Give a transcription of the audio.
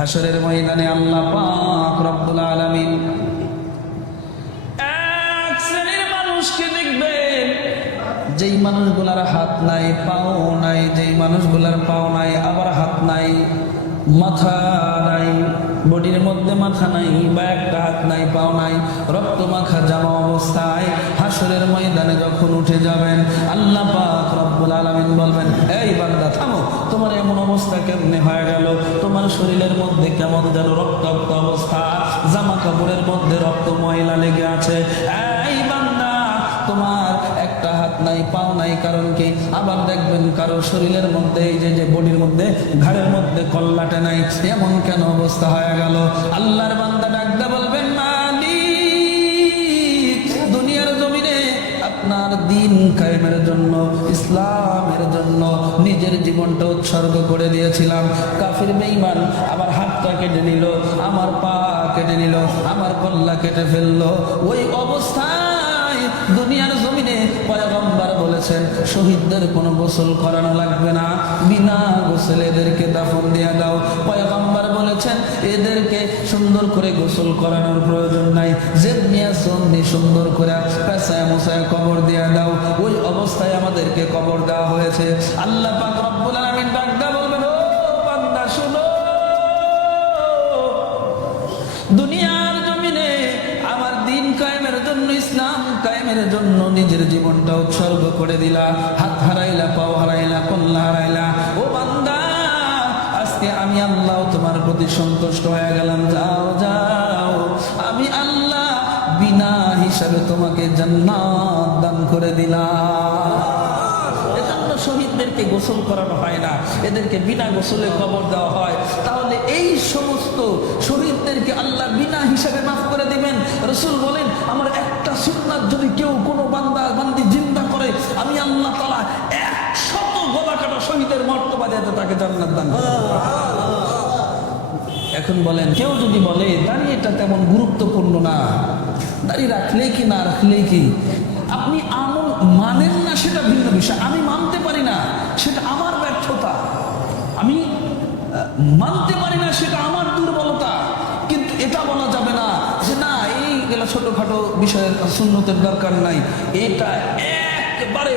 হাসরের ময়দানে আল্লাহ পাক রব্বুল আলামিন এক শ্রেণীর মানুষকে দেখবেন, যেই মানুষগুলার হাত নাই পাও নাই, যেই মানুষগুলার পাও নাই আবার হাত নাই, মাথা নাই, বডির মধ্যে মাথা নাই বা একটা হাত নাই পাও নাই, রক্ত মাখা জামা অবস্থায় হাসরের ময়দানে যখন উঠে যাবেন, আল্লাহ পাক রব্বুল আলামিন বলবেন, এই বান্দা থামো, তোমার এমন অবস্থা কেমনে হয়ে গেল? তোমার শরীরের মধ্যে কেমন যেন রক্তাক্ত অবস্থা, জামা কাপড়ের মধ্যে রক্ত ময়লা লেগে আছে। এই বান্দা, তোমার একটা হাত নাই পাও নাই, কারণ কি? আবার দেখবেন কারো শরীরের মধ্যে এই যে বডির মধ্যে ঘাড়ের মধ্যে কল্লাটে নাই, এমন কেন অবস্থা হয়ে গেল? আল্লাহর বান্দা ডাকতে বলবেন, মালিক, দুনিয়ার জমিনে আপনার দিন কায়েমের জন্য, ইসলামের জন্য নিজের জীবনটা উৎসর্গ করে দিয়েছিলাম। কাফির বেঈমান আবার হাতটা কেটে নিল, আমার পা কেটে নিল, আমার কল্লা কেটে ফেললো। ওই অবস্থায় দুনিয়ার জমিনে পয়গম্বর বলেছেন, শহীদদের কোনো গোসল করানো লাগবে না, বিনা গোসলে এদেরকে দাফন দিয়ে দাও। পয়গম্বর বলেছেন, এদেরকে সুন্দর করে গোসল করানোর প্রয়োজন নাই, যেমনি সুন্দর করে পেঁচায় মোছায় কবর দিয়ে দাও। ওই অবস্থায় আমাদেরকে কবর দেওয়া হয়েছে। আল্লাহ পাক রব্বুল আলামিন ডাকদা বলবেন, ও বান্দা শুনো, দুনিয়ার জমিনে আমার দিন কায়েমের জন্য, ইসলাম কায়েমের জন্য নিজের জীবনটা উৎসর্গ করে দিলা, হাত হারাইলা, পাও হারাইলা, কল্লা হারাইলা। ও বান্দা, আজকে আমি আল্লাহ তোমার প্রতি সন্তুষ্ট হয়ে গেলাম, যাও যাও, আমি আল্লাহ বিনা হিসাবে তোমাকে জান্নাত দান করে দিলাম। এজন্য শহীদদেরকে গোসল করানো হয় না, এদেরকে বিনা গোসলে কবর দেওয়া হয়। তাহলে এই সমস্ত শহীদদেরকে আল্লাহ বিনা হিসাবে মাফ করে দিবেন। রাসূল বলেন, আমার একটা সুন্নাত যদি কেউ কোনো বান্দা বান্দি জিন্দা করে, আমি আল্লাহ তাআলা 100 গলা কাটা শহীদের মর্তবা দিয়ে তাকে জান্নাত দান করব। এখন বলেন, কেউ যদি বলে দাঁড়িয়েটা তেমন গুরুত্বপূর্ণ না, দাঁড়িয়ে রাখলেই কি না রাখলেই কি, আপনি আমল মানেন না সেটা ভিন্ন বিষয়, আমি মানতে পারি না সেটা আমার ব্যর্থতা, আমি মানতে পারি না সেটা আমার দুর্বলতা, কিন্তু এটা বলা যাবে না যে না, এইগুলো ছোটখাটো বিষয়ের সুন্নতের দরকার নাই, এটা একেবারে